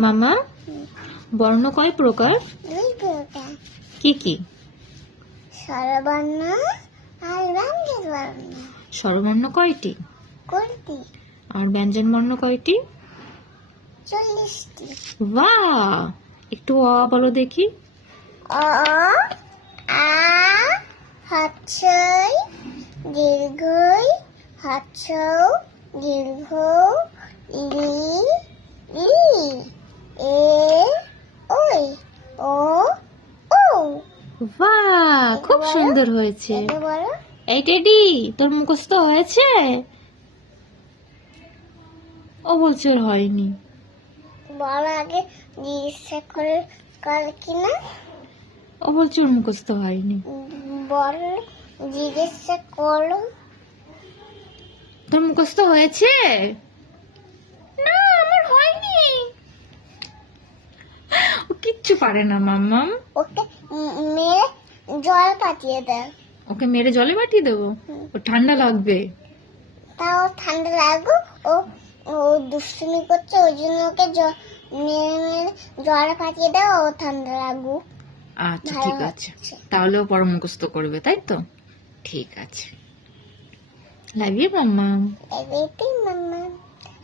মামা বর্ণ কয় প্রকার? দুই প্রকার কি কি? স্বরবর্ণ আর ব্যঞ্জন বর্ণ স্বরবর্ণ কয়টি? আর ব্যঞ্জন বর্ণ কয়টি? চল্লিশটি। বা একটু অ বলো দেখি। অ আ হচ্ছই দীর্ঘই হচ্ছ দীর্ঘ লি বা খুব সুন্দর হয়েছে। এই টেডি তোর মুখস্থ হয়েছে? ও বলছে হয়নি। বল আগে জিজ্ঞাসা করে কর কিনা ও বলছে ওর মুখস্থ হয়নি। বল জিজ্ঞাসা করো। তোর মুখস্থ হয়েছে? না আমার হয়নি। ও কিচ্ছু পারে না মাম্মাম। ওকে মেরে জল পাঠিয়ে দেয়। ওকে মেরে জলে পাঠিয়ে দেবো? ও ঠান্ডা লাগবে। তাও ঠান্ডা লাগো ও ও দুষ্টুমি করছে ওই জন্য ওকে জ- মেরে মেরে জল পাঠিয়ে দাও ও ঠান্ডা লাগু আচ্ছা ঠিক আছে। তাহলে ও পরে মুখস্থ করবে তাই তো? ঠিক আছে। লাভ ইউ মাম্মা এটাই মাম্মা